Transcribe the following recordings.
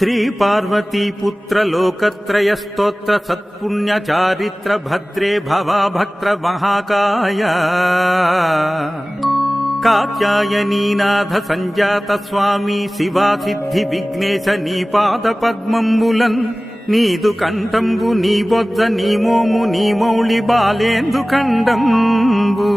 శ్రీ పార్వతీపుత్ర లోకత్రయ స్తోత్ర సత్పుణ్య చారిత్ర భద్రే భవాభక్త్ర మహాకాయ కాత్యాయనీనాథ సంజాత స్వామి శివా సిద్ధి విఘ్నేశ నీ పాద పద్మంబులన్ నీదు కంఠంబు నీ బొజ్జ నీ మోము నీ మౌళి బాలేందు కండంబు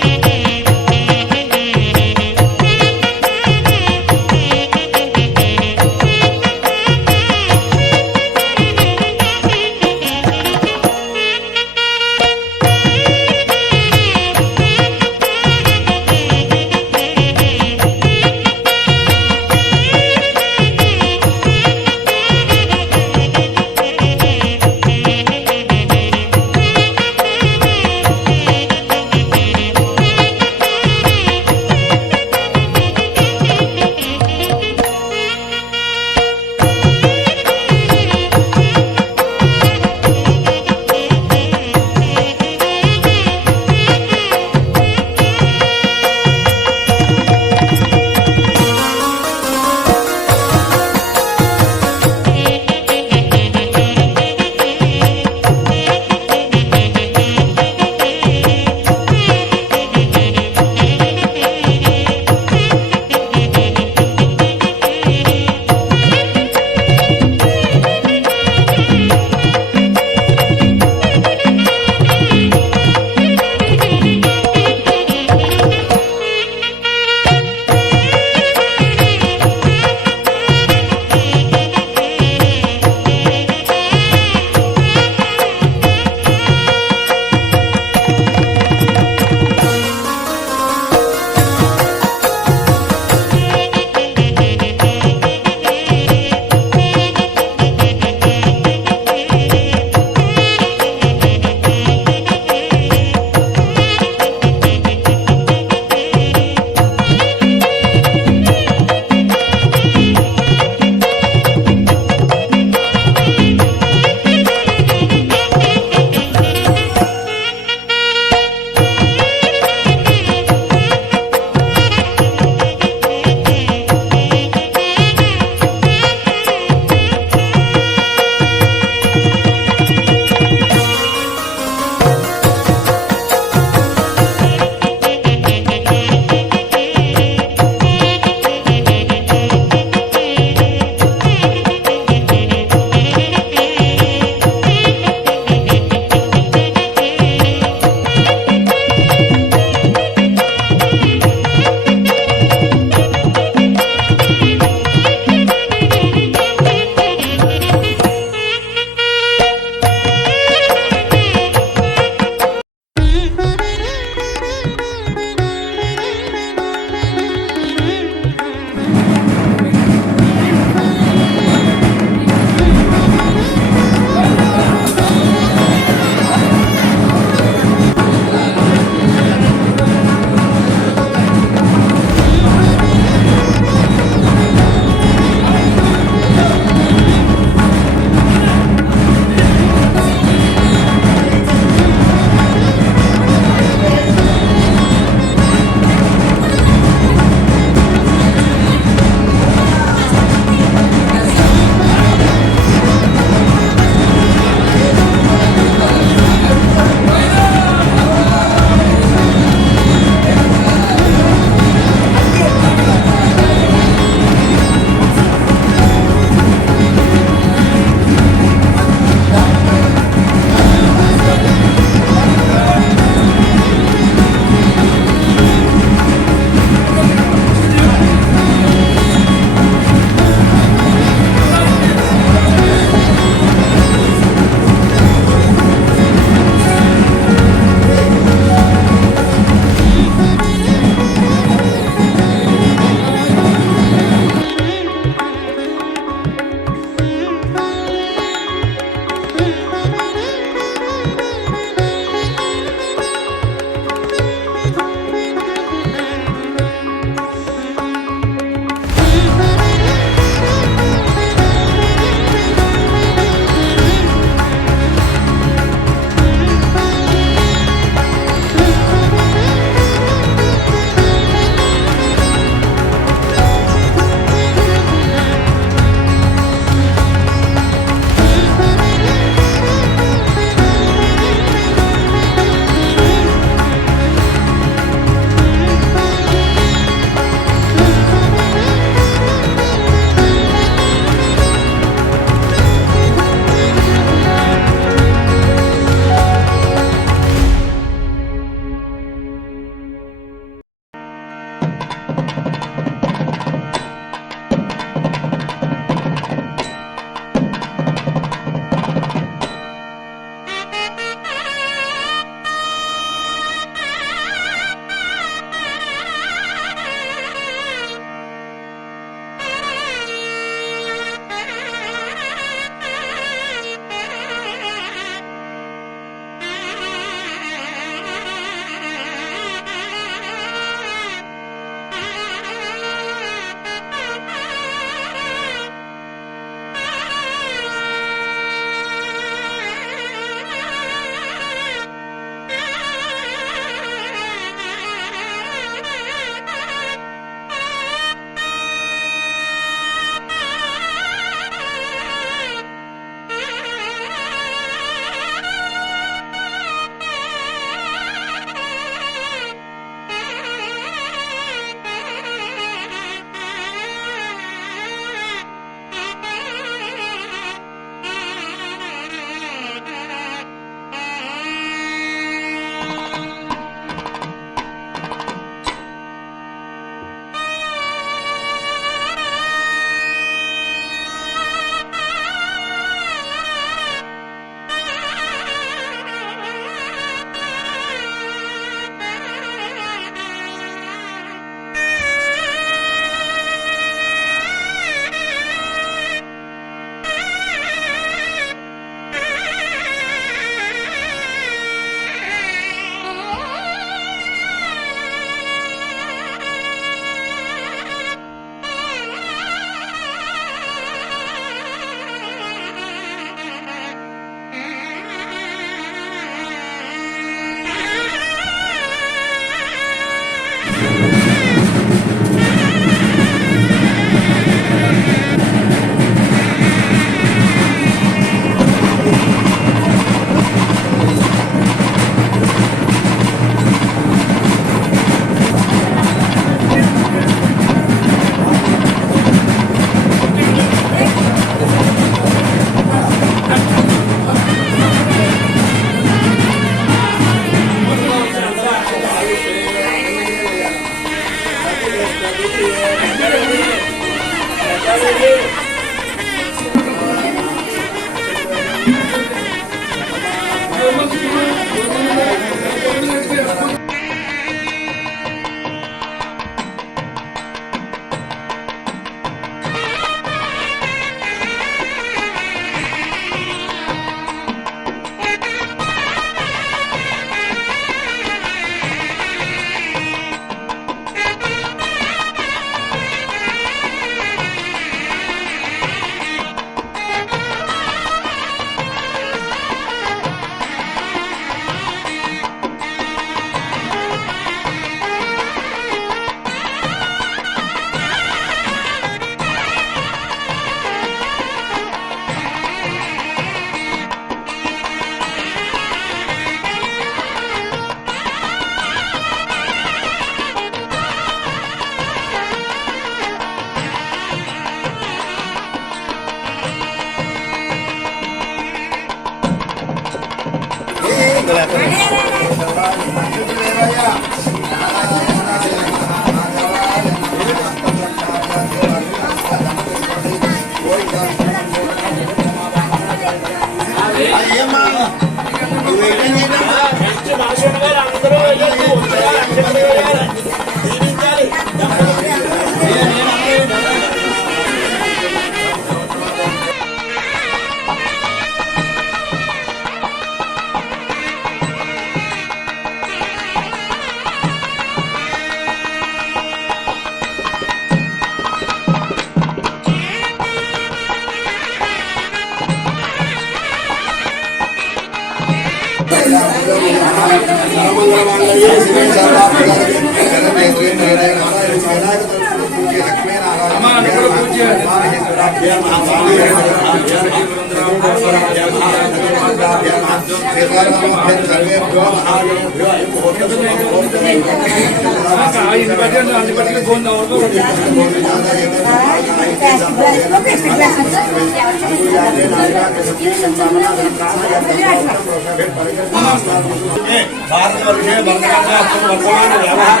భారతవర్షే వర్తమాన వ్యవహార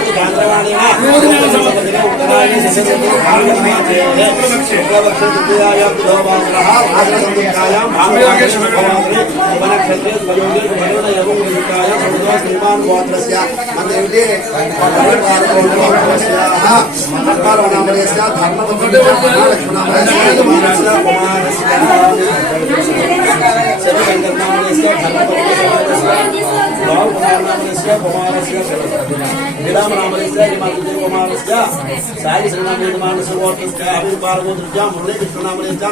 సాయి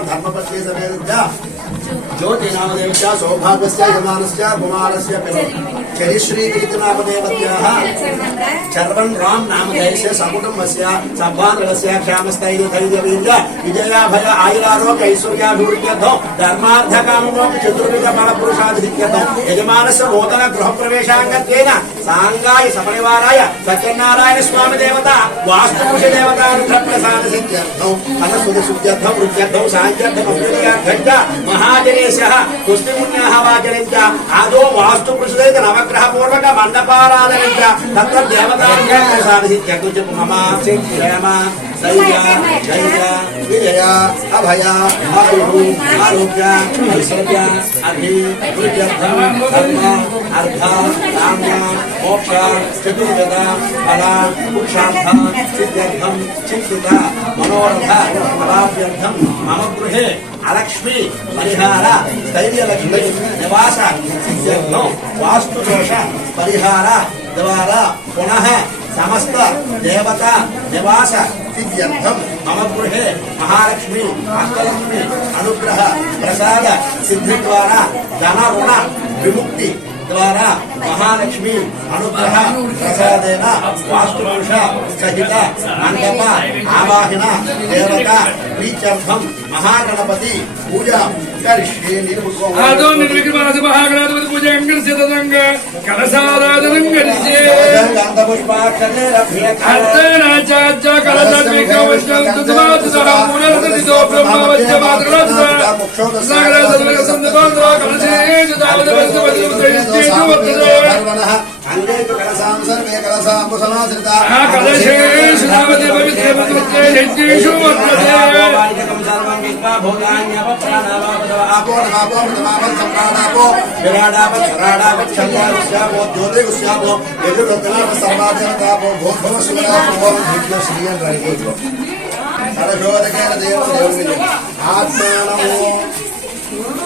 ధర్మపత్ని సమేత ज्योति नामदेवस्य सौभाग्यस्य यजमानस्य कुमारस्य चरिश्री नामदेवत्याः चर्वन् राम नामधेयस्य सकुटुम्बस्य सब्बानलस्य क्षामस्थैर्यधैर्यवीर्य विजयाभय आयुरारोग्य ऐश्वर्याभिवृद्ध्यर्थं धर्मार्थकाममोक्ष चतुर्विध फलपुरुषाधिक्यर्थं यजमानस्य नूतन गृहप्रवेशाङ्गत्वेन साङ्गाय सपरिवाराय सत्यनारायण स्वामी देवता वास्तुपुरुष देवतानुग्रहप्रसादसिद्ध्यर्थं फलसुधशुद्ध्यर्थं वृद्ध्यर्थं साङ्ख्यर्थं अभ्युदयार्थञ्च महाजनेशः पुष्टिपुण्याः वाचनञ्च आदौ वास्तुपुरुषदैक नवग्रह पूर्वक मण्डपाराधनञ्च तत्र देवतानुग्रहप्रसादसिद्ध्यर्थं मम क्षेम धैर्य धैर्य विजय अभय आयुः आरोग्य ऐश्वर्य अभि वृद्ध्यर्थं धर्म अर्थ काम मोक्ष चतुर्विध फल पुरुषार्थ सिद्ध्यर्थं चिन्तित मनोरथ फलाभ्यर्थं मम गृहे अलक्ष्मी परिहार स्थैर्यलक्ष्मी निवास सिद्ध्यर्थं वास्तुदोष परिहार द्वारा पुनः समस्त देवता निवास सिद्ध्यर्थं मम गृहे महालक्ष्मी अष्टलक्ष्मी अनुग्रह प्रसाद सिद्धि द्वारा धन ऋण विमुक्ति द्वारा महालक्ष्मी अनुग्रह प्रसादेन वास्तुपुरुष सहित मंडप आवाहन देवता प्रीत्यर्थं महागणपति पूजा करिष्ये आदौ निर्विघ्नमास महागणाधिपति पूजा अंगसिद्धंग कलशाराधनं करिष्ये अर्धनाचाच कलशात्मिकवश्यं तुतमातुसः पुनर्ततितो ब्रह्मवच्च मातृलब्ध सागरसर्वग संदपान्द्रा कलशेषु तावदवस्तुवस्तुत्रयिष्येषु वर्तते अंगेषु कलशां सर्वे कलशां समाश्रिता कलशेषु तावदेव विद्येषु वर्तते आपो नमापो नमापो सम्प्राणापो विराडापो सराडापो चन्द्रास्यापो ज्योतिर्स्यापो यजुर्वदनापो सर्वादेवतापो भूर्भुव शिवरापो विघ्न श्रीयं रहितो सरशोधकेन देवदेवनिधि आत्मानमो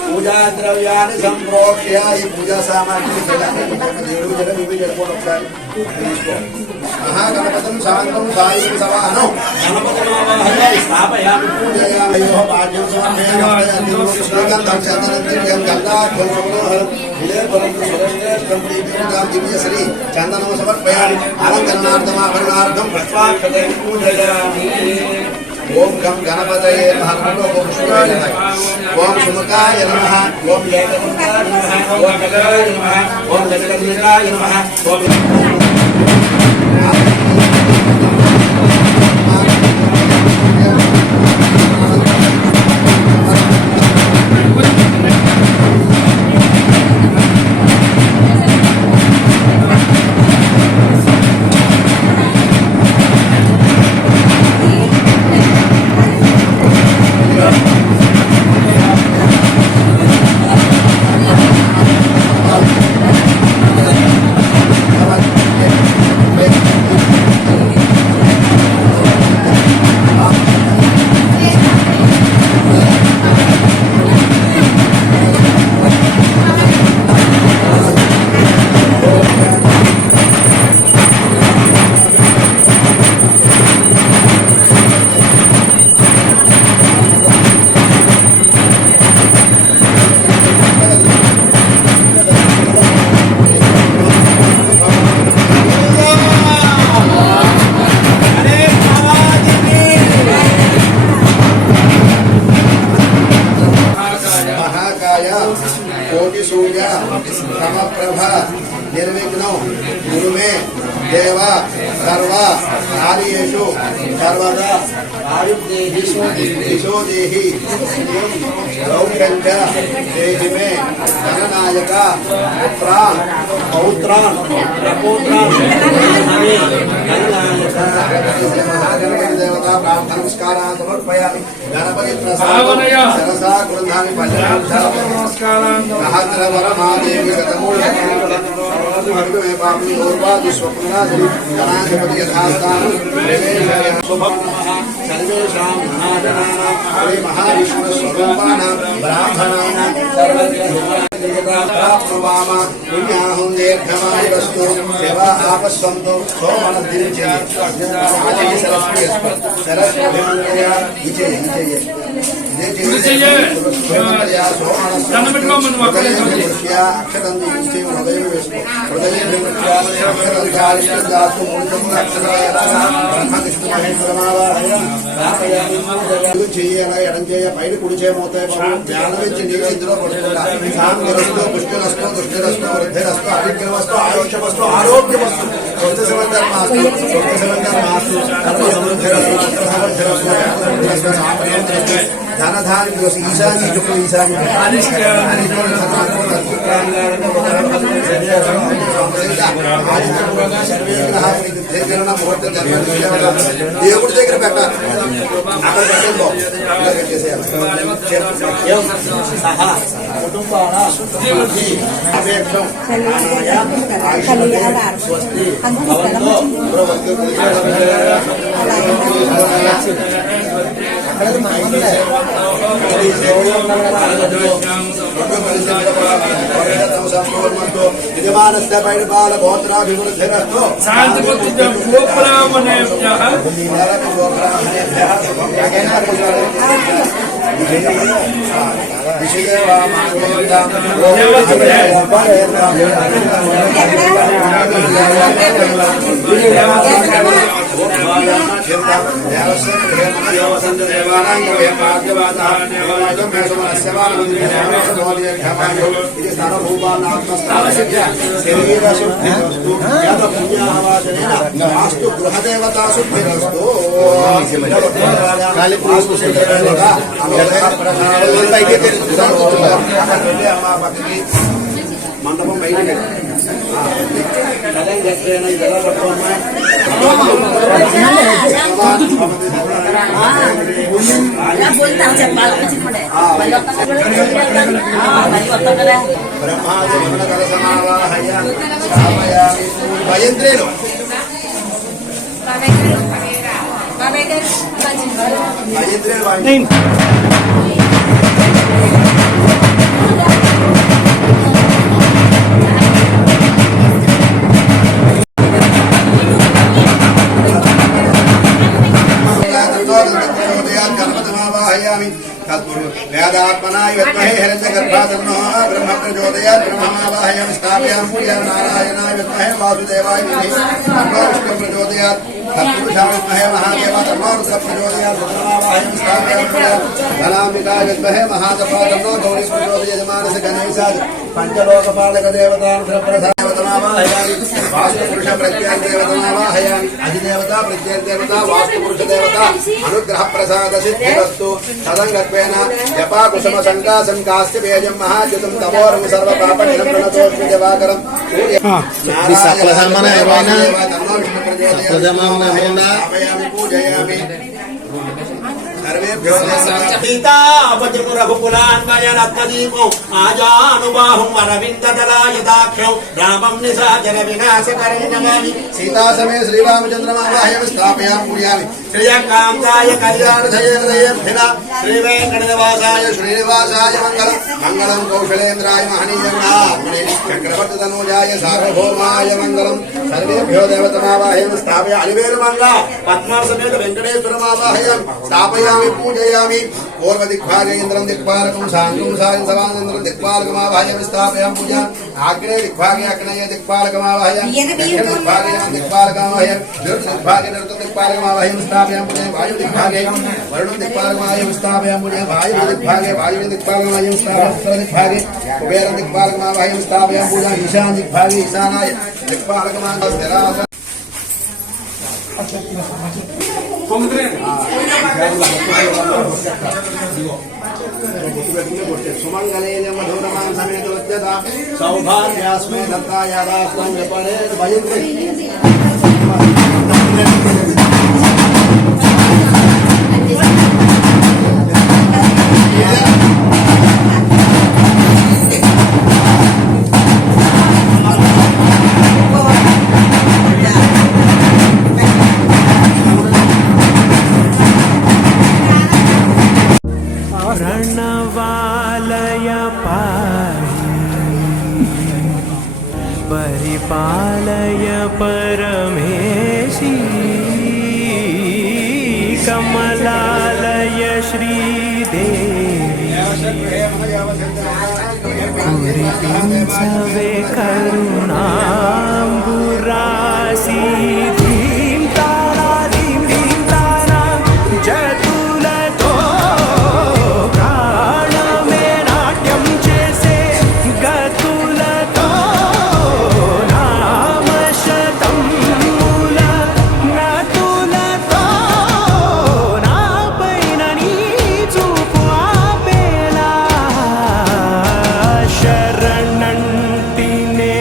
पूजा द्रव्यानि संप्रोक्ष्य ఈ పూజా సామాగ్రి దేవుడు జడ వివి జడపోవడం ఒకసారి महागणपतिं शान्तं सायं सवाहनं गणपतिमावाहयामि स्थापयामि पूजयामि योः पाद्यं समर्पयामि श्रीगन्धं चन्दनं गङ्गाध्वंसमनोहरं विलेपनं सुरेन्द्रं प्रीतिं दिव्यश्री चन्दनं समर्पयामि अलङ्करणार्थमाभरणार्थं पुष्पाक्षते पूजयामि ओम गम गणपतये नमः ओम शिवाय नमः ओम सुमुखाय नमः ओम जयकंठाय नमः ओम गजाय नमः ओम गजकर्णिकाय नमः ओम సమప్రభ నిర్విఘ్నం గురుమే దేవ సర్వ కార్యేషు సర్వదా ఆయుర్దేహి యశోదేహి లౌకంచ దేహి మే గణనాయక పుత్రాన్ పౌత్రాన్ ప్రపౌత్రాన్ గణపతి దేవత ప్రార్థన నమస్కారాన్ని సమర్పయామి. గణపతి ప్రసాద శరసా గృహాన్ని మహాదేవి మే పాపి ఓర్వాది స్వప్నాది గణాధిపతి యథాస్థానం సర్వేషాం మహాజనానాం శ్రీ మహావిష్ణు స్వరూపాణాం బ్రాహ్మణానాం సర్వదేవామ పుణ్యాహం దీర్ఘమాయురస్తు సేవా ఆపస్వంతో సోమనద్దిరిచే సరస్వతి ఎడం చేయ పైన కుడి చేయమవుతాయి ధ్యానం నుంచి నీళ్ళు ఇందులో పడుతుందా సాంగరస్తు పుష్టిరస్తు దుష్టిరస్తు వృద్ధిరస్తు అధిక్రమస్తు ఆరోగ్యమస్తు ఆరోగ్యమస్తు స్వస్థ సమర్థర్మాస్తు స్వస్థ సమర్థర్మాస్తు ధనధాని ఈశాని చుట్టూ ఈశాని దేవుడి దగ్గర పెట్టాలి అక్కడ పెట్టేదో కుటుంబాల అపేక్షం స్వస్తి విద్యమానస్య పైడిపాల గోత్రాభివృద్ధిరస్తు శరీరశుద్ధిరస్తు గృహదేవతా శుద్ధిరస్తు మండపం బయట భయంత్రేను వేదాత్మనాయ విద్మహే హిరణ్యగర్భాతన్నో బ్రహ్మ ప్రచోదయాత్ బ్రహ్మమావాహయామి స్థాపయామి పూజయామి నారాయణాయ విద్మహే వాసుదేవాయ ధీమహి తన్నో విష్ణుః ప్రచోదయాత్ తత్పురుషాయ విద్మహే మహాదేవ తన్నో రుద్రః ప్రచోదయాత్ రుద్రమావాహయామి స్థాపయామి పూజయామి ధనాంబికాయ విద్మహే మహాదపాయ తన్నో గౌరీ ప్రచోదయాత్ మానస గణేశాయ పంచలోకపాలక దేవతానుగ్రహప్రసాదమావాహయామి వాస్తుపురుష ప్రత్యేకదేవతమావాహయామి అధిదేవత ప్రత్యేకదేవత వాస్తుపురుష దేవత అనుగ్రహ ప్రసాద సిద్ధిరస్తు సదంగత్వేన జపా కుసుమ సంకాసం కాస్య వేజం మహాద్యుతం తమోరం సర్వ పాపనిరం ప్రణతోష్మి దివాకరం పూజయామి రఘుకులాన్వయరత్నదీపం ఆజానుబాహుం అరవిందదలాయుధాఖ్యం రామం నిశాచర వినాశకరం నమామి సీతాసమే శ్రీరామచంద్రమావాహయామి స్థాపయామి పూజయామి శ్రియకాంతాయ కళ్యాణధయేర్దయేర్భిన శ్రీవేంకటనివాసాయ శ్రీనివాసాయ మంగళం మంగళం కౌశలేంద్రాయ మహనీయంగాత్మనే చక్రవర్తితనూజాయ సార్వభౌమాయ మంగళం సర్వేభ్యో దేవతమావాహయామి స్థాపయ అలివేలు మంగళ పద్మాసమేత వెంకటేశ్వరమావాహయామి స్థాపయామి పూజ पूजयामि पूर्वदिक्भागे इन्द्रं दिक्पालकं शान्तं सायं सवानेन्द्रं दिक्पालकमावाहयामि स्थापयामि पूजा आग्नेय दिक्भागे अग्नेय दिक्पालकमावाहयामि दिक्भागे दिक्पालकमावाहयामि दिक्भागे दिक्पालकमावाहयामि स्थापयामि पूजा वायु दिक्भागे वरुणं दिक्पालकमावाहयामि स्थापयामि पूजा वायु दिक्भागे वायु दिक्पालकमावाहयामि स्थापयामि दिक्भागे कुबेर दिक्पालकमावाहयामि स्थापयामि पूजा ईशान दिक्भागे ईशानाय दिक्पालकमावाहयामि स्थिरासन सुमंगलेन मधुरमां समेत उच्यता सौभाग्यास्मे दत्तायादास्तं विपणे भयन्ते प्रणवालय पाहि परिपालय परमेशी कमलालय श्रीदेवी कुरिपिंचवे करुणाम्बुरासी धीं तारा धीं धीं तारा जतुलतो प्राणमे नाट्यं चेसे गतुलतो नामशतं मूल नतुलतो नापैननी चूपु आपेला शरणंटिने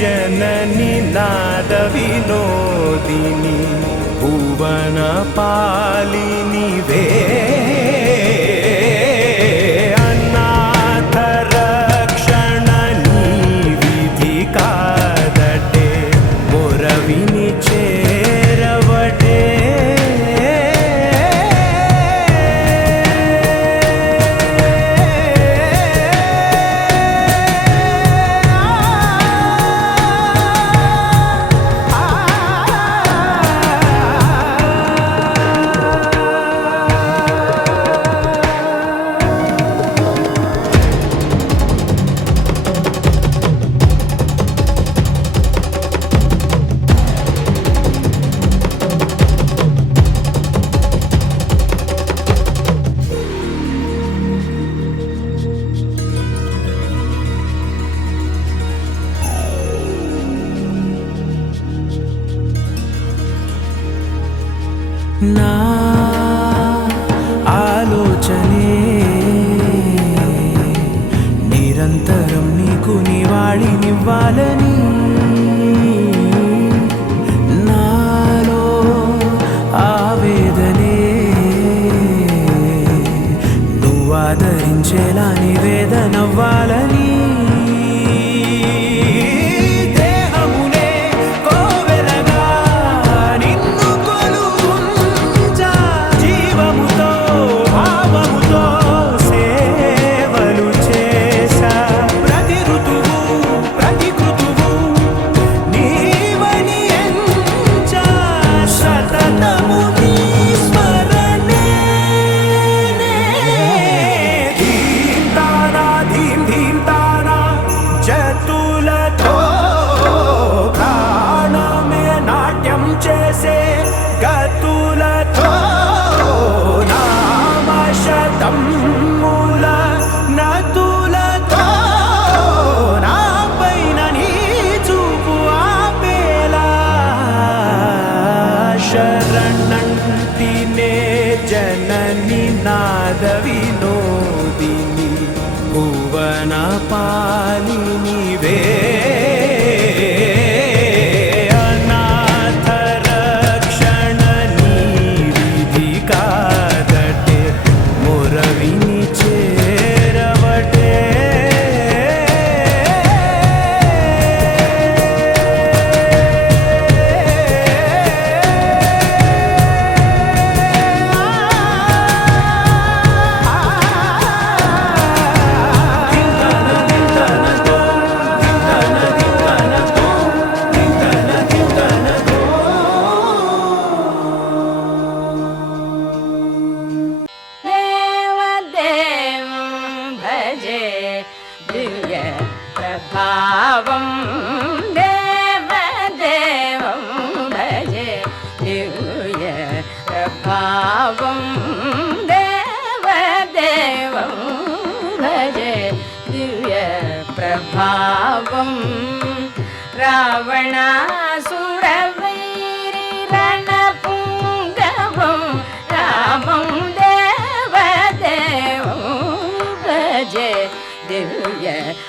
जननी नाद विनोदिनी भुवन पालिनी वे अनाथ रक्षणनी विधि कादटे मोरविनी चेरवटे నా ఆలోచనే నిరంతరం నీకు నివాళినివ్వాలని నాలో ఆవేదనే నువ్వు ఆదరించేలా నివేదనవ్వాలని धीं तारा धीं धीं तारा దివ్య ప్రభావం దేవదేవం భజే దివ్య ప్రభావం దేవదేవం భజే దివ్య ప్రభావం రావణాసురవైరి రణపుంగవం రామం దేవదేవం భజే దివ్య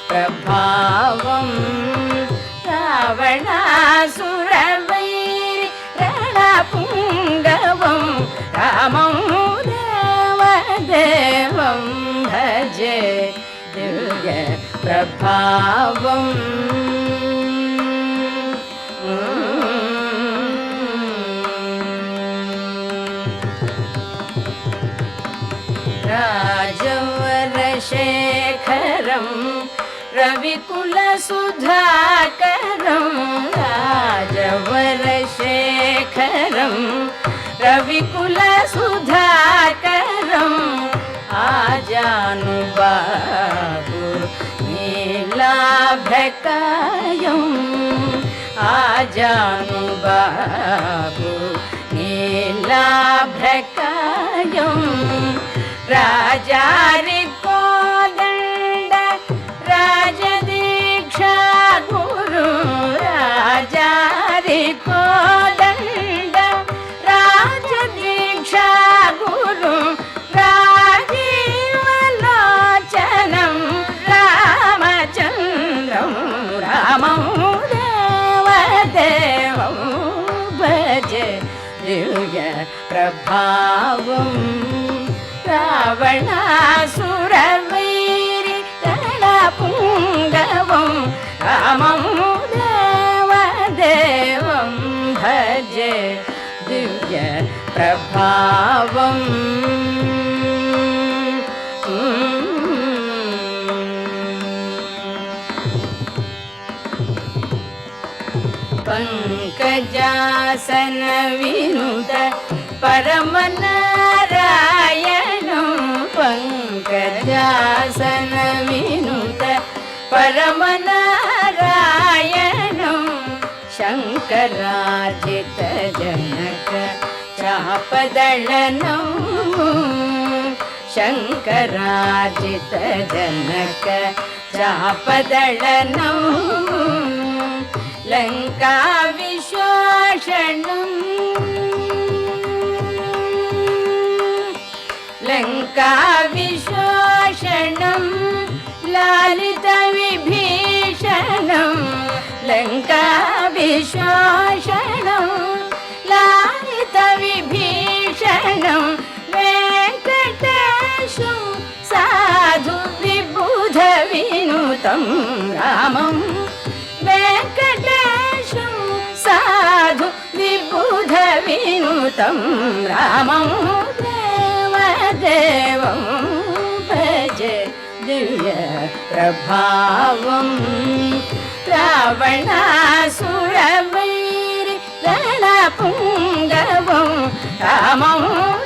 ప్రభావం రావణాసురవైరి రణపుంగవం రామం దేవదేవం భజే దివ్య ప్రభావం రాజవరశేఖరం రవికులసుధాకరం రాజవరశేఖరం రవికులసుధాకరం ఆజానుబాహు నీలాభ్రకాయం ఆజానుబాహు నీలాభ్రకాయం రాజారి కోదండ రాజదీక్షా గురు రాజారి కోదండ రాజదీక్షా గురు రాజీవలోచనం రామచంద్రం రామం దేవదేవం భజే దివ్య ప్రభావం రావణాసురవైరి రణపుంగవం రామం దేవదేవం భజే దివ్య ప్రభావం పంకజాసన వినుత పరమనారాయణం పంకజాసన వినుత పరమనారాయణం శంకరార్జిత జనక చాపదళనం శంకరార్జిత జనక చాపదళనం లంకా విశోషణం లంకా విశోషణం లాలిత విభీషణం లంకా విశోషణం లాలిత విభీషణం వెంకటేశం సాధు విబుధ వినుతం రామం వెంకటేశం సాధు విబుధ వినుతం రామం దేవదేవం భజే దివ్య ప్రభావం రావణాసురవైరి రణపుంగవం రామం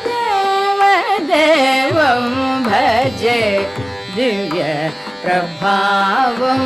దేవదేవం భజే దివ్య ప్రభావం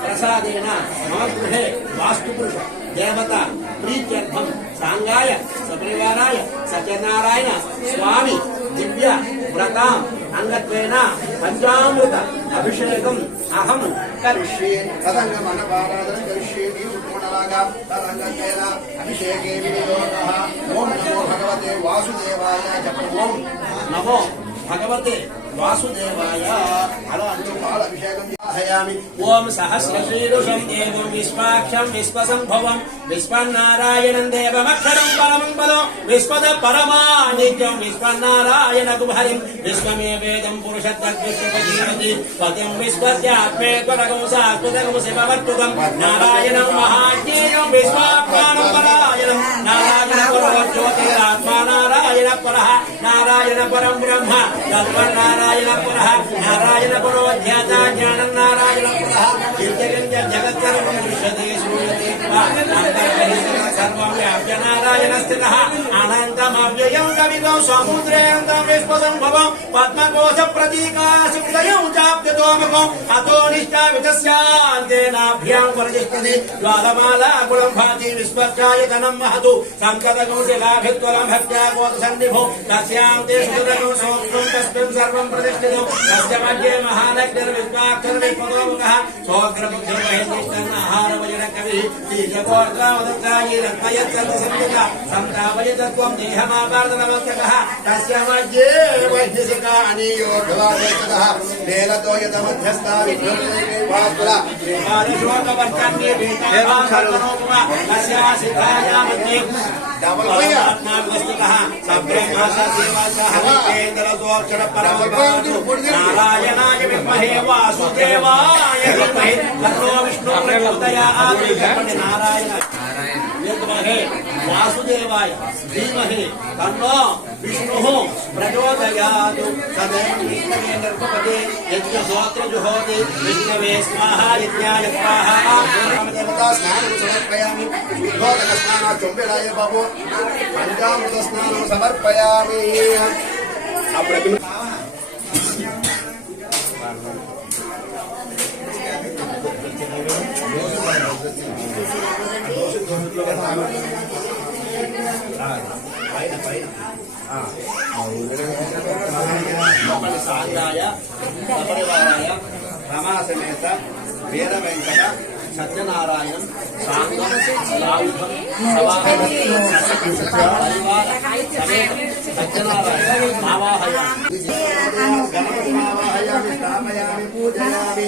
प्रसादेन मम गृहे वास्तुपुरुष देवता प्रीत्यर्थम सांगाय सपरिवाराय सत्यनारायण स्वामी दिव्य व्रतां अंगत्वेन पंचामृत अभिषेकम अहम करिष्ये तदंग मनपाराधनं करिष्ये दीपमणलागा तदंगेन अभिषेके विनियोगः ओम नमो भगवते వాసుదేవాయ చెప్పడం నమో భగవతే వాసుదేవాయ అలా అంటూ పాల అభిషేకం చేయామి. ఓం సహస్రశీరుషం దేవం విశ్వాక్షం విశ్వసంభవం విశ్వన్నారాయణం దేవమక్షరం పరమం పదం విశ్వద పరమానిత్యం విశ్వన్నారాయణ గుహరిం విశ్వమే వేదం పురుషద్విశ్వపతి పదం విశ్వస్యాత్మేశ్వరగం శాశ్వతం శివవర్తుకం నారాయణం మహాజ్ఞేయం విశ్వాత్మానం పరాయణం నారాయణ పరో జ్యోతిరాత్మా నారాయణ పరః నారాయణ పరం బ్రహ్మ తత్వన్నారాయణ పరః నారాయణ పరో జ్ఞాత జ్ఞానం నారాయణ పరః కీర్తనం జగత్సర్వం దృశ్యతే శ్రూయతే సర్వం వ్యాప్య నారాయణ స్థితః అనంతమవ్యయం కవితం సముద్రేంతం విశ్వసంభవం పద్మకోశ ప్రతీకాశిక్షయం చాప్యతోముఖం అతో నిష్ఠా వితస్యాంతేనాభ్యాం పరితిష్టతి జ్వాలమాలాకులం భాతి విశ్వచ్ఛాయతనం మహతు సంకతకౌశలాభిత్వరం భక్త్యా కోత సన్నిభో తస్యాం తే సుదృఢం సోత్రం తస్మిన్ సర్వం ప్రతిష్ఠితం తస్య మధ్యే మహాలక్ష్మిర్విశ్వాక్షరవిపదోముఖః సోగ్రబుద్ధిర్మహేంద్రిష్టన్నాహారవజన కవిః శ్రీజగోర్గావదత్తాయి రత్నయచ్చంత సంయుత సంతాపయతత్వం దేహమాపార్దనమస్తకః తస్య మధ్యే వైద్యసికా అనీయో ధ్రువాదేశకః నేలతోయత మధ్యస్థా విఘ్నోపేవాసుల శ్రీపాదశోకవర్చన్యే భీతాభాసర్వనోపమ తస్యా సిద్ధాయా మధ్యే ఆత్మావస్థితః సబ్రహ్మస దేవాసః వికేంద్రదోక్షర పరమభాసు నారాయణాయ విద్మహే వాసుదేవాయ ధీమహి తన్నో విష్ణు ప్రచోదయాత్ నారాయణ విద్మహే వాసుదేవాయ ధీమహి తన్నో విష్ణు ప్రచోదయాత్ సదైవ నిర్పపతే యజ్ఞహోత్ర జుహోతి విష్ణవే స్వాహా యజ్ఞాయ స్వాహా దేవతా స్నానం సమర్పయామి. ఉద్బోధక స్నాన చొంబెడాయ బాబు పంచామృత స్నానం సమర్పయామి. అప్పుడు సాంగాయ సపరివారాయ రమాసమేత వీర వెంకట సత్యనారాయణం సాంగం లాయుధం సవాహనం పరివార సమేత సత్యనారాయణ ఆవాహయామి. గణపతిమావాహయామి స్థాపయామి పూజయామి.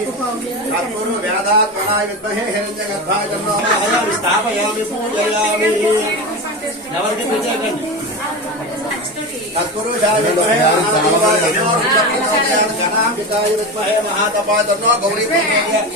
తత్పురు వేదాత్మనాయ విద్మహే హిరణ్యగర్భాయ తన్నో ఆవాహయామి స్థాపయామి పూజయామి. ఎవరికి ప్రత్యేకండి తత్పురుషాయ విద్మహే మహాదేవాయ తన్నో రుద్రప్రచోదయాత్. గణాంబికాయ విద్మహే మహాతపాయ తన్నో గౌరీ ప్రచోదయాత్.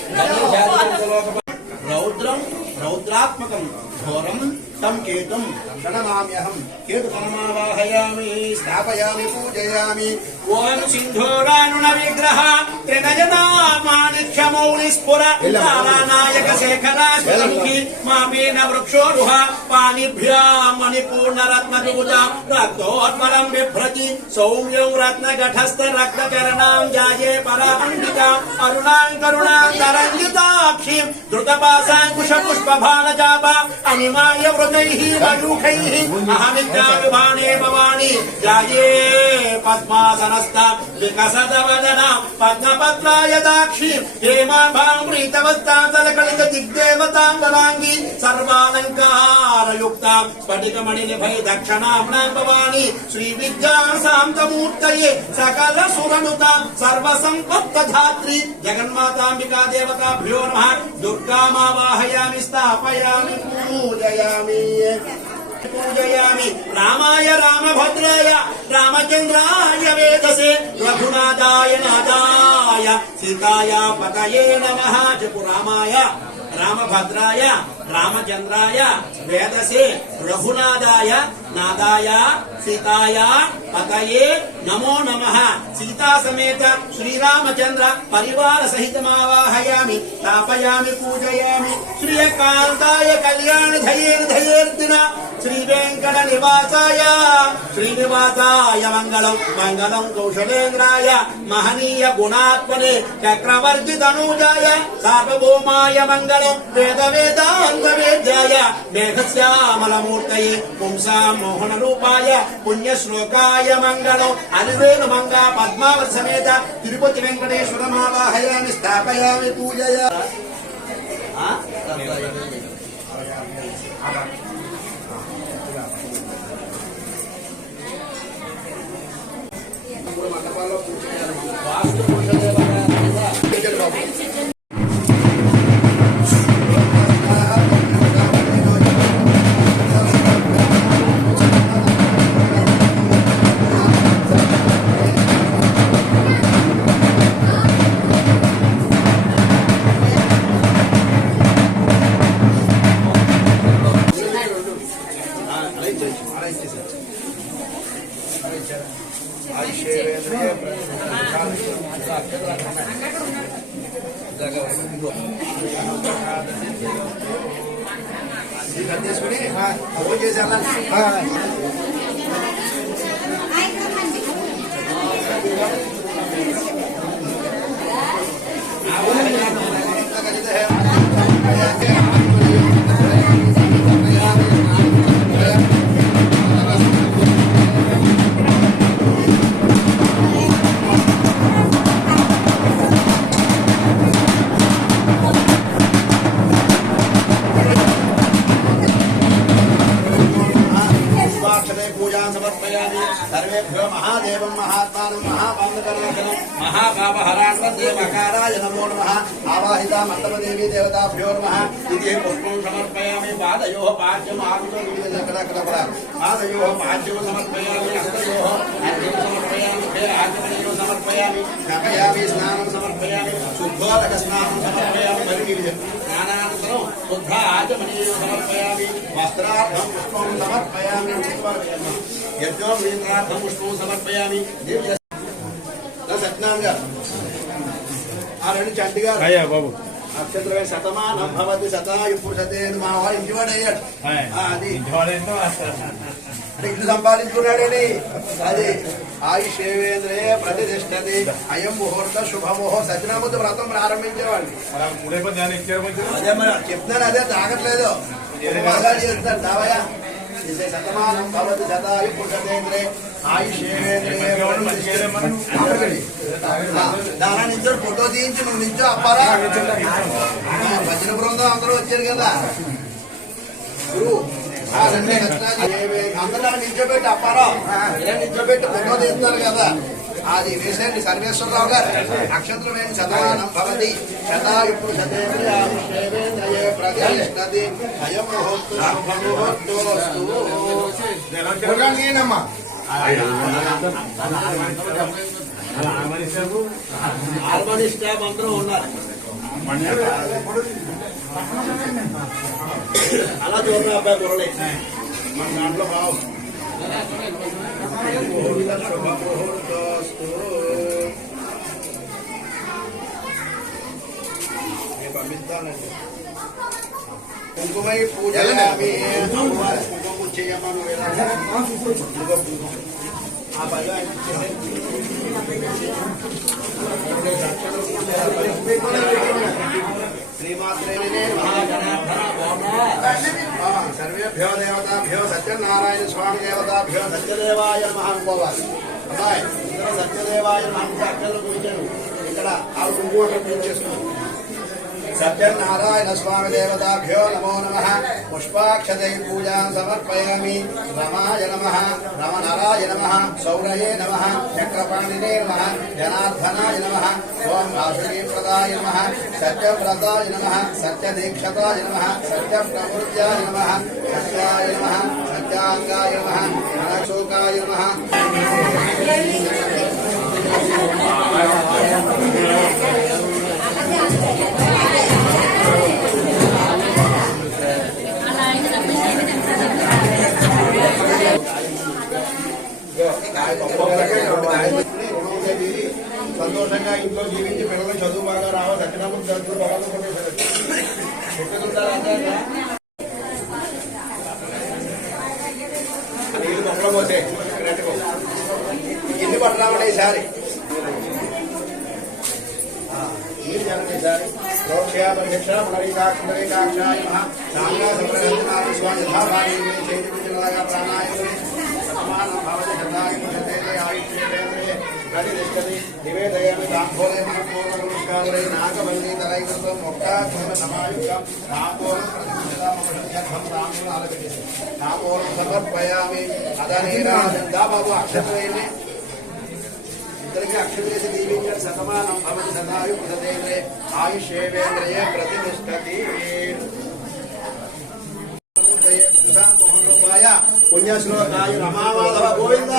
రౌద్రం రౌద్రాత్మకం ఘోరం తం కేతుం ప్రణమామ్యహం. కేతుకరమావాహయామి. స్థాపయామి పూజయామి. ఓం సింధూరానుణ విగ్రహ త్రినయనామానిక్షమౌళి స్ఫుర తారానాయక శేఖరాశ్వముఖి మామేన వృక్షోరుహ పాణిభ్యాం మణిపూర్ణ రత్నవిభుజాం రక్తోత్పలం బిభ్రతి సౌమ్యం రత్నఘటస్థ రక్తచరణాం జాయే పరాండితాం అరుణాం కరుణాం తరంగితాక్షిం ధృతపాశాంకుశ పుష్పభానజాప అనిమాయ వృతైః మయూఖైః అహమిత్యామి బాణే భవాని జాయే పద్మాసనస్థ వికసదవదన పద్మపత్రాయ దాక్షి హేమాభాం ప్రీతవస్తాం తలకళిత దిగ్దేవతాంగలాంగి సర్వాలంకారయుక్త స్ఫటికమణి నిభై దక్షిణాంనాం భవాని శ్రీ విద్యా శాంతమూర్తయే సకల సురనుత సర్వసంపత్తధాత్రి జగన్మాతాంబికా దేవతాభ్యో నమః. దుర్గామావాహయామి స్థాపయామి పూజయామి. పూజయామి. రామాయ రామభద్రాయ రామచంద్రాయ వేదసే రఘునాథాయ నాథాయ సీతాయ పతయే నమః. చెప్పు రామాయ రామభద్రాయ రామచంద్రాయ వేదసే రఘునాథాయ నాథాయ సీతాయ పతయే నమో నమః. సీతా సమేత శ్రీరామచంద్ర పరివార సహితమావాహయామి స్థాపయామి పూజయామి. శ్రీకాంతాయ కళ్యాణ ధయేర్దిన శ్రీ వెంకట నివాసాయ శ్రీనివాసాయ మంగళం మంగళం కౌశలేంద్రాయ మహనీయ గుణాత్మనే చక్రవర్తి తనూజాయ సార్వభౌమాయ మంగళం వేద వేదాంత వేద్యాయ మేఘశ్యామలమూర్తయే పుంసాం మోహన రూపాయ పుణ్యశ్లోకాయ మంగళం. అలివేలు మంగ పద్మావతి సమేత తిరుపతి వెంకటేశ్వరమావాహయామి స్థాపయామి పూజయా. అలా ఇచ్చేసారు ఆయుష్యేంద్రియ తీసుకుని ఫోన్ చేశాను सर्वेभ्यो महादेवं महात्मानं महापावनकरणाकरं महापापहराणं देवकाराय नमो नमः आवाहिता मत्तमदेवी देवताभ्यो नमः इति पुष्पं समर्पयामि पादयोः पाद्यम् पादयोः पाद्यं समर्पयामि हस्तयोः अर्घ्यं समर्पयामि आचमनीयं समर्पयामि स्नापयामि स्नानं समर्पयामि शुद्धोदकस्नानं समर्पयामि स्नानानन्तरं शुद्ध आचमनीयं समर्पयामि वस्त्रार्थं पुष्पं समर्पयामि यज्ञो मित्रार्थं पुष्पं समर्पयामि दिव्य सत्यनारायण गाరు ఆ రెండు చంటి గారు అయ్యా బాబు నక్షత్రమే శతమానం భవతి శతాయు పురుషతే మా వాడు ఇంటివాడు అయ్యాడు అది ఇల్లు సంపాదించుకున్నాడని అది ఆయుషేవేంద్రే ప్రతిష్టతి అయం ముహూర్త శుభముహో సత్యనామూర్తి వ్రతం ప్రారంభించేవాళ్ళు అదే మరి చెప్తున్నాను అదే తాగట్లేదు చెప్తారు దావయ్య శతమానం భవతి శతాయు పురుషతేంద్రే ఆయుషేవేంద్రే దాని నుంచి ఫోటో తీయించి నువ్వు నించో అప్పారా భజన బృందం అందరూ వచ్చారు కదా గురువు అందరూ నిల్చోబెట్టి అప్పారా ఇలా నిల్చోబెట్టి ఫోటో తీస్తున్నారు కదా అది వేసేయండి సర్వేశ్వరరావు గారు నక్షత్రం ఏంటి శతమానం భవతి శతాయు పురుషతేంద్రే ఆయుషేవేంద్రయే ప్రతిష్టతి అయం ముహూర్త శుభముహూర్తోస్తు హార్మోనిస్ట్ స్టాఫ్ అందరూ ఉన్నారు అలా చూడండి అబ్బాయి మురళి మన దాంట్లో బాగు శుభముహూర్తోస్తు పంపిస్తానండి కుంకుమై పూజ కుంకుమ చేయమని ఆ పైగా శ్రీమాత్రే సర్వేభ్యో దేవతాభ్యో సత్యనారాయణ స్వామి దేవతాభ్యో సత్యదేవాయ నమః అనుకోవాలి అబ్బాయి సత్యదేవాయ నమః అక్షరాలు కూర్చొని ఇక్కడ ఆవిడ కుంకుమ చేసుకున్నాం సత్యనారాయణ స్వామి దేవతాభ్యో నమో నమః పుష్పాక్షతై పూజాం సమర్పయామి రమాయ నమః రమణరాయ నమః సౌరయే నమః చక్రపాణినే నమః జనార్దనాయ నమః ఓం వాసుకీప్రదాయ నమః సత్యవ్రతాయ నమః సత్యదీక్షతాయ నమః సత్యప్రవృత్యాయ నమః సత్యాయ నమః సత్యాంగాయ నమః అనశోకాయ నమః సంతోషంగా ఇంట్లో జీవించి పిల్లలు చదువు బాగా రావాలి సత్యనామూర్తి చదువు బాగా నీళ్ళు మొక్కలు పోతే ఎన్ని పట్టరామంటే ఈసారి నీళ్ళు జరగండి ఈసారి ప్రోక్షయాధ్యక్ష పునరీకాక్షాయ సాంగా సంప్రదాయ స్వామి యథాభాగి చేతిగా ప్రాణాయామే సమానం భవతి శతాయ పురుషతే ఆయుష్యేంద్రే ప్రతిష్టతి నివేదయామి తాంబూలే పూర్ణ నమస్కారే నాగవల్లి తలైకృతం మొక్కాత్మ సమాయుక్తం తాంబూలం ప్రతిష్ఠితం తాంబూలం ఆలపెట్టి తాంబూలం సమర్పయామి అదనేనా బాబు అక్షత్రేణి ఇద్దరికి అక్షత్రేసి దీవించారు శతమానం భవతి శతాయు పురుషతేంద్రే ఆయుష్యేంద్రయే ప్రతిష్టతి పుణ్యశ్లోకాయ రమామాధవ గోవింద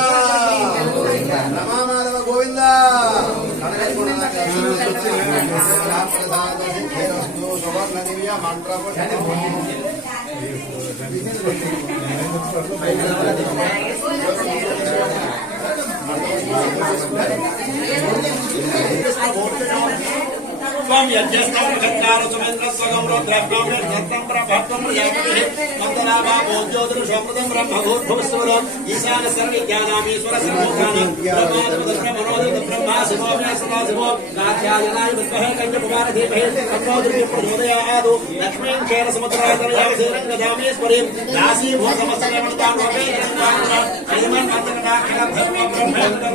రమామాధవ గోవింద సువర్ణ దివ్య మంత్ర स्वामी अध्यस्तां गत्तार सुमेंद्र स्वगं रुद्रस्तं रत्नं प्रभत्तं प्रजापतिः मंदलाभा भोज्योतिर शोप्रदं ब्रह्मभूतभुवस्वर ईशान सर्वविज्ञानामीश्वर सर्वभूतानां ब्रह्मादिपदस्य मनोदित ब्रह्मा शिवोऽव्य सदा शिवो नाथ्यायनाय विद्महे कन्यकुमार धीमहि तन्नो प्रचोदयात् लक्ष्मीं क्षेर समुद्रातरयावसेनं गजामेश्वरीं राशि भूतमस्तकमन्तां रूपे श्रीमन् मन्दकटाक्षर धर्म ब्रह्मेन्द्र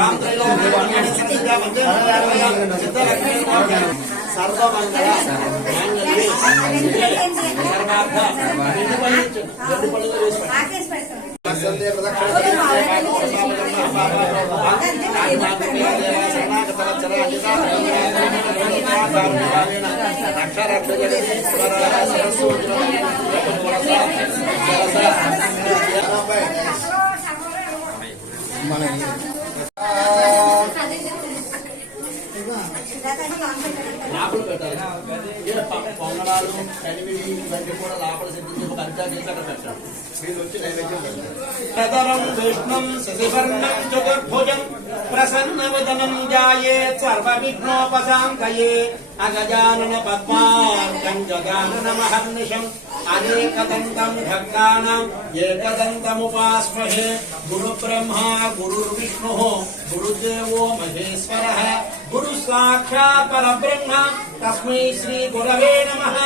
राम त्रैलोक्यं सत्या मन्दिर सिद्धलक्ष्मी सर्वमंगल లోపల పెట్టాలి పొంగడాలు కలివిడి ఇవన్నీ కూడా లోపల సిద్ధించి ఒక అర్జా చేసి అక్కడ పెట్టాలి మీరు వచ్చి నైవేద్యం పెట్టాలి విష్ణుం శశివర్ణం చతుర్భుజం ప్రసన్నవదనం జాయేత్ సర్వ విఘ్నోపశాంతయే అగజానన పద్మార్కం జగానన మహర్నిశం అనేకదంతం భక్తానాం ఏకదంతముపాస్మహే గురు బ్రహ్మా గురుర్విష్ణు గురుదేవో మహేశ్వరః గురు సాక్షాత్ పరబ్రహ్మ తస్మై శ్రీ గురవే నమః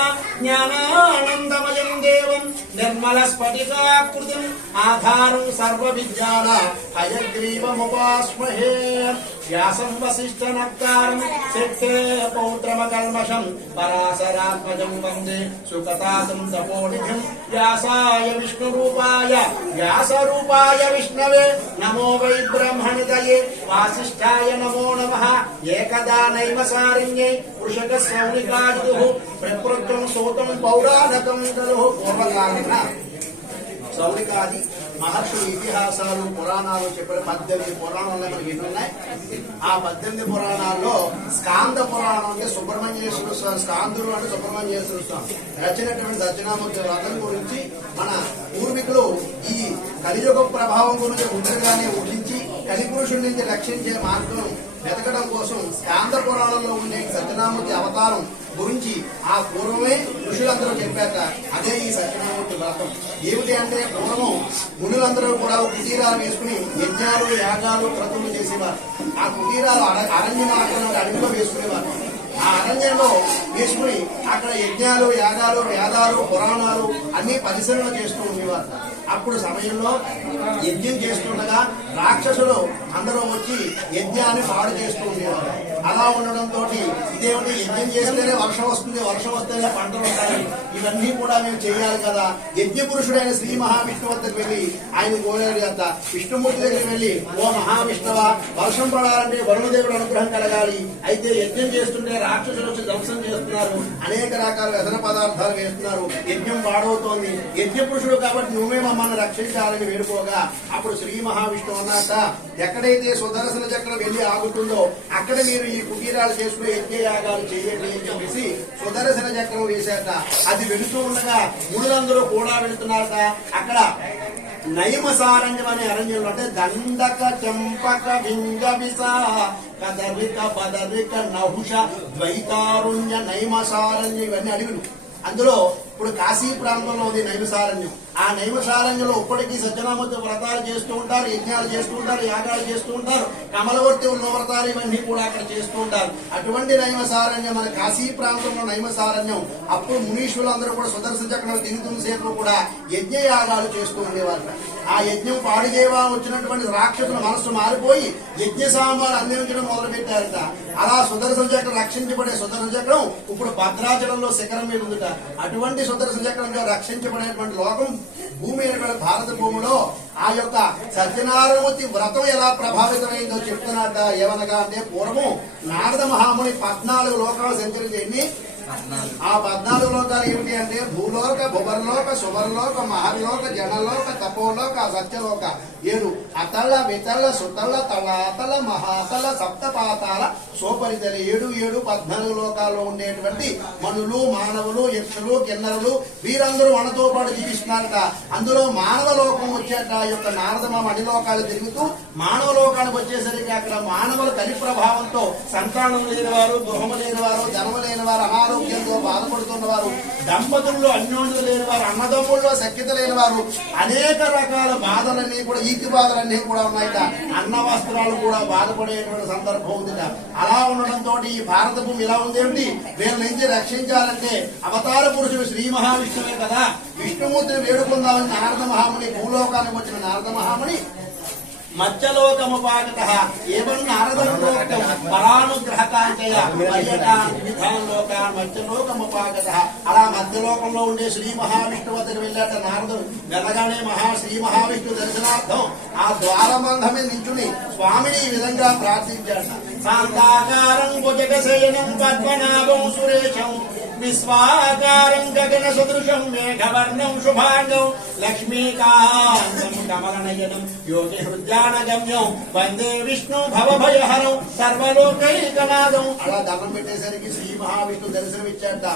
జ్ఞానానందమయం దేవం నిర్మల స్ఫటికాకృతిం ఆధారం సర్వ విద్యానాం హయగ్రీవముపాస్మహే వ్యాసం వసిష్ఠ నక్తారం శక్తే పౌత్రమకల్మషం పరాశరాత్మజం వందే సుకతాసం తపోనిధిం వ్యాసాయ విష్ణురూపాయ వ్యాసరూపాయ విష్ణవే నమో వై బ్రహ్మణితయే వాసిష్ఠాయ నమో నమః ఏకదా నైమసారిణ్యై వృషక సౌనికాయుః ప్రకృతం సూతం పౌరాణకం ఖలు పూర్వకాలిన సౌనికాది మహర్షుల ఇతిహాసాలు పురాణాలు చెప్పిన 18 పురాణాలు మనకి ఉన్నాయి. ఆ 18 పురాణాల్లో స్కాంద పురాణం అంటే సుబ్రహ్మణ్యేశ్వర స్వామి, స్కాందుడు అంటే సుబ్రహ్మణ్యేశ్వర స్వామి రచనటువంటి దక్షిణామూర్తి వ్రతం గురించి మన పూర్వీకులు ఈ కలియుగ ప్రభావం గురించి ముందుగానే ఊహించి కలిపురుషుడి నుంచి రక్షించే మార్గం వెతకడం కోసం స్కాంద పురాణంలో ఉండే సత్యనామూర్తి అవతారం గురించి ఆ పూర్వమే ఋషులందరూ చెప్పాక అదే ఈ సత్యనామూర్తి వ్రతం. ఏమిటి అంటే పూర్వము మునులందరూ కూడా కుటీరాలు వేసుకుని యజ్ఞాలు యాగాలు క్రతువులు చేసేవారు. ఆ కుటీరాలు అరణ్యం అడవిలో వేసుకునేవారు. ఆ అరణ్యంలో వేసుకుని అక్కడ యజ్ఞాలు యాగాలు వేదాలు పురాణాలు అన్ని పరిశీలన చేస్తూ ఉండేవారు. అప్పుడు సమయంలో యజ్ఞం చేస్తుండగా రాక్షసులు అందరూ వచ్చి యజ్ఞాన్ని పాడు చేస్తూ ఉండేవారు. అలా ఉండడంతో ఇదేమిటి యజ్ఞం చేస్తేనే వర్షం వస్తుంది, వర్షం వస్తేనే పంటలు వస్తాయి, ఇవన్నీ కూడా మేము చేయాలి కదా. యజ్ఞ పురుషుడైన శ్రీ మహావిష్ణువు వద్దకు వెళ్లి ఆయన కోరాడు కదా. విష్ణుమూర్తి దగ్గరికి వెళ్లి, ఓ మహావిష్ణువ, వర్షం పడాలంటే వరుణదేవుడు అనుగ్రహం కలగాలి, అయితే యజ్ఞం చేస్తుంటే రాక్షసులు వచ్చి ధ్వంసం చేస్తున్నారు, అనేక రకాల వ్యసన పదార్థాలు వేస్తున్నారు, యజ్ఞం పాడవుతోంది, యజ్ఞ పురుషుడు కాబట్టి నువ్వే మమ్మల్ని రక్షించాలని వేడుకోగా అప్పుడు శ్రీ మహావిష్ణువు అన్నాక, ఎక్కడైతే సుదర్శన చక్రం వెళ్లి ఆగుతుందో అక్కడ మీరు ఈ కుటీరాలు చేసుకుని యజ్ఞయాగాలు చేయండి అని చెప్పేసి సుదర్శన చక్రం వేశాక అది వెళుతూ ఉండగా మునులందరూ కూడా వెళుతున్నారట. అక్కడ నైమసారణ్యం అనే అరణ్యంలో అంటే దండక చంపక వింజ విస కదరిక పదరిక నహుష ద్వైతారుణ్య నైమసారణ్యం ఇవన్నీ అడవులు. అందులో ఇప్పుడు కాశీ ప్రాంతంలో ఉంది నైమసారణ్యం. ఆ నైమసారణ్యంలో ఇప్పటికీ సత్యనామూర్తి వ్రతాలు చేస్తూ ఉంటారు, యజ్ఞాలు చేస్తూ ఉంటారు, యాగాలు చేస్తూ ఉంటారు, కమలవర్తి ఉన్న వ్రతాలు ఇవన్నీ కూడా అక్కడ చేస్తూ ఉంటారు. అటువంటి నైమసారణ్యం మన కాశీ ప్రాంతంలో నైమసారణ్యం. అప్పుడు మునీశ్వరులందరూ కూడా సుదర్శన చక్రం తిరుగుతున్న సేపు కూడా యజ్ఞ యాగాలు చేస్తూ ఉండేవారు. ఆ యజ్ఞం పాడు చేయవా వచ్చినటువంటి రాక్షసుల మనస్సు మారిపోయి యజ్ఞ సామాన్లు అందించడం మొదలు పెట్టారట. అలా సుదర్శన చక్రం రక్షించబడే సుదర్శన చక్రం ఇప్పుడు భద్రాచలంలో శిఖరం మీద ఉందిట. అటువంటి సుదర్శన చక్రంగా రక్షించబడేటువంటి లోకం భూమి అయినటువంటి భారత భూమిలో ఆ యొక్క సత్యనారాయణమూర్తి వ్రతం ఎలా ప్రభావితమైందో చెప్తున్నట్ట. ఏమనగా అంటే పూర్వము నారద మహాముని 14 లోకాలు సంచరించి ఆ 14 లోకాలు ఏమిటి అంటే భూలోక, భువర్లోక, సువర్లోక, మహర్లోక, జనలోక, తపోలోక, సత్యలోక 7 అతల, వితల, సుతల, తలాతల, మహాతల, సప్తపాతాల, సోపరితలి 7 14 లోకాల్లో ఉండేటువంటి మనులు, మానవులు, యక్షులు, కిన్నరులు వీరందరూ మనతో పాటు జీవిస్తున్నారట. అందులో మానవ లోకం వచ్చేట యొక్క నారదమ మణిలోకాలు తిరుగుతూ మానవ లోకానికి వచ్చేసరికి అక్కడ మానవుల కలి ప్రభావంతో సంతానం లేని వారు, గృహము లేని వారు, జన్మ లేని వారు, అనారోగ్యంతో బాధపడుతున్న వారు, దంపతుల్లో అన్యోన్యత లేని వారు, అన్నదమ్ముల్లో సఖ్యత లేని వారు, అనేక రకాల బాధలన్నీ కూడా, ఈతి బాధలన్నీ కూడా ఉన్నాయట. అన్న వస్త్రాలు కూడా బాధపడేటువంటి సందర్భం ఉందిట. అలా ఉండడంతో ఈ భారత భూమి ఇలా ఉందేమిటి, వీళ్ళ నుంచి రక్షించాలంటే అవతార పురుషుడు శ్రీ మహావిష్ణువే కదా, విష్ణుమూర్తిని వేడుకుందామని నారద మహాముని, భూలోకానికి వచ్చిన నారద మహాముని మధ్యలోకముపాగత ఏవం నారదోక్తం పరానుగ్రహకాంచయ విధానలోకాన్ మధ్యలోకముపాగత. అలా మధ్యలోకంలో ఉండే శ్రీ మహావిష్ణువు వద్దకు వెళ్ళాట నారదుడు. వెళ్ళగానే శ్రీ మహావిష్ణు దర్శనార్థం ఆ ద్వారబంధం మీద నించుని స్వామిని ఈ విధంగా ప్రార్థించాడు. శాంతాకారం భుజగశయనం పద్మనాభం సురేశం విశ్వాకారం గగన సదృశం మేఘవర్ణం శుభాంగం లక్ష్మీకాంతం కమలనయనం యోగి హృద్యానగమ్యం వందే విష్ణు భవభయహరం సర్వలోకైకనాథం. అలా దండం పెట్టేసరికి శ్రీ మహావిష్ణు దర్శనమిచ్చాట.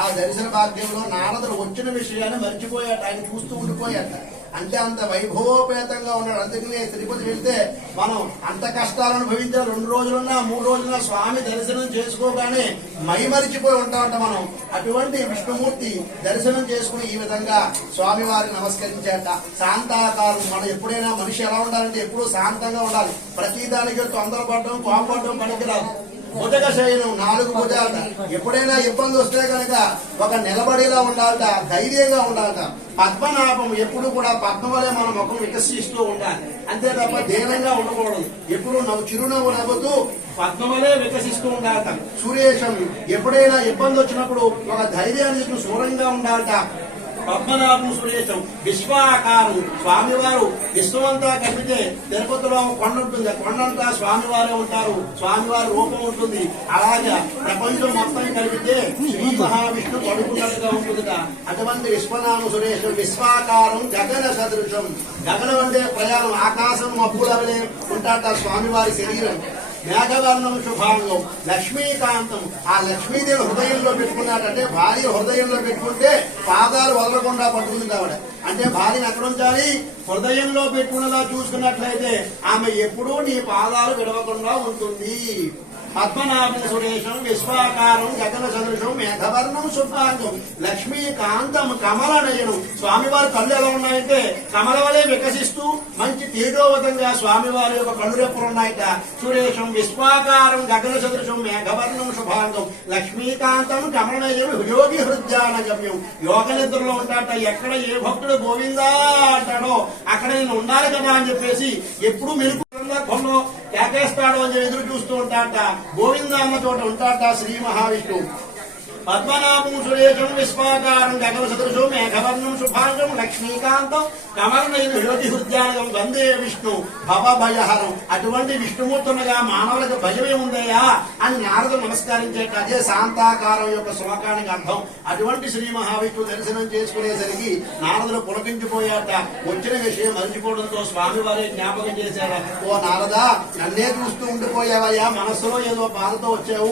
ఆ దర్శన భాగ్యంలో నారదుడు వచ్చిన విషయాన్ని మర్చిపోయాట. ఆయన చూస్తూ ఉండిపోయాట. అంటే అంత వైభవోపేతంగా ఉన్నాడు. అందుకనే తిరుపతి వెళ్తే మనం అంత కష్టాలు అనుభవించే 2 రోజులున్నా 3 రోజులున్నా స్వామి దర్శనం చేసుకోగానే మైమరిచిపోయి ఉంటామంట మనం. అటువంటి విష్ణుమూర్తి దర్శనం చేసుకుని ఈ విధంగా స్వామి వారిని నమస్కరించాట. శాంతాకారం. మనం ఎప్పుడైనా మనిషి ఎలా ఉండాలంటే ఎప్పుడూ శాంతంగా ఉండాలి. ప్రతిదానికి తొందరపడడం, కోపడడం పనికిరాదు. భుజగ శయనం 4 భుజాలట. ఎప్పుడైనా ఇబ్బంది వస్తే కనుక ఒక నిలబడిలా ఉండాలట, ధైర్యంగా ఉండాలట. పద్మనాభం. ఎప్పుడు కూడా పద్మ వలె మన ముఖం వికసిస్తూ ఉండాలి, అంతే తప్ప దీనంగా ఉండకూడదు. ఎప్పుడు చిరునవ్వు నవ్వుతూ పద్మ వలె వికసిస్తూ ఉండాలట. సురేశం. ఎప్పుడైనా ఇబ్బంది వచ్చినప్పుడు ఒక ధైర్యాన్ని శూరంగా ఉండాలట. పద్మనాభం సురేశం. విశ్వాకారం. స్వామివారు విశ్వమంతా కలిపితే తిరుపతిలో కొండ ఉంటుంది, కొండంతా స్వామివారే ఉంటారు, స్వామివారి రూపం ఉంటుంది. అలాగే ప్రపంచం మొత్తం కలిపితే శ్రీ మహావిష్ణు పడుకున్నట్టుగా ఉంటుందిట. అటువంటి విశ్వనామ సురేశం. విశ్వాకారం గగన సదృశం. గగనం అంటే ప్రయాణం, ఆకాశం మబ్బులవలే ఉంటాట స్వామివారి శరీరం. మేఘవర్ణం శుభాంగం. లక్ష్మీకాంతం. ఆ లక్ష్మీదేవి హృదయంలో పెట్టుకున్నాడంటే భార్య హృదయంలో పెట్టుకుంటే పాదాలు వదలకుండా పట్టుకుంది ఆవిడ. అంటే భార్యను ఎక్కడ ఉంచాలి? హృదయంలో పెట్టుకునేలా చూసుకున్నట్లయితే ఆమె ఎప్పుడూ నీ పాదాలు విడవకుండా ఉంటుంది. పద్మనాభం సురేశం. విశ్వాకారం గగన సదృశం. మేఘవర్ణం శుభాంగం. లక్ష్మీకాంతం కమలనయనం. స్వామివారి కళ్ళు ఎలా ఉన్నాయంటే కమల వలె వికసిస్తూ మంచి తేజోవతంగా స్వామివారి యొక్క కళ్ళు రెప్పలు ఉన్నాయట. సురేశం. విశ్వాకారం గగన సదృశం. మేఘవర్ణం శుభాంగం. లక్ష్మీకాంతం కమలనయనం యోగి హృద్యానగమ్యం. యోగ నిద్రలో ఉంటాట. ఎక్కడ ఏ భక్తుడు గోవిందా అంటాడో అక్కడ నేను ఉండాలి కదా అని చెప్పేసి ఎప్పుడు మెరుపు సందర్భంలో కేకేస్తాడు అని ఎదురు చూస్తూ ఉంటాట. గోవిందమ్మ చోట ఉంటాట శ్రీ మహావిష్ణువు. పద్మనాభం సురేశం. విశ్వాకారం గగన సదృశం. మేఘవర్ణం శుభాంగం. లక్ష్మీకాంతం కమలనయనం యోగి హృద్యానగం వందే విష్ణు భవభయహరం. అటువంటి విష్ణుమూర్తులుగా మానవులకు భయమే ఉందయ్యా అని నారదుడు నమస్కరించేట. అదే శాంతాకారం యొక్క శ్లోకానికి అర్థం. అటువంటి శ్రీ మహావిష్ణువు దర్శనం చేసుకునేసరికి నారదుడు పులకించిపోయాట. వచ్చిన విషయం మరిచిపోవడంతో స్వామివారి జ్ఞాపకం చేశారు. ఓ నారదా, నన్నే చూస్తూ ఉండిపోయావయ్యా, మనస్సులో ఏదో బాధతో వచ్చావు.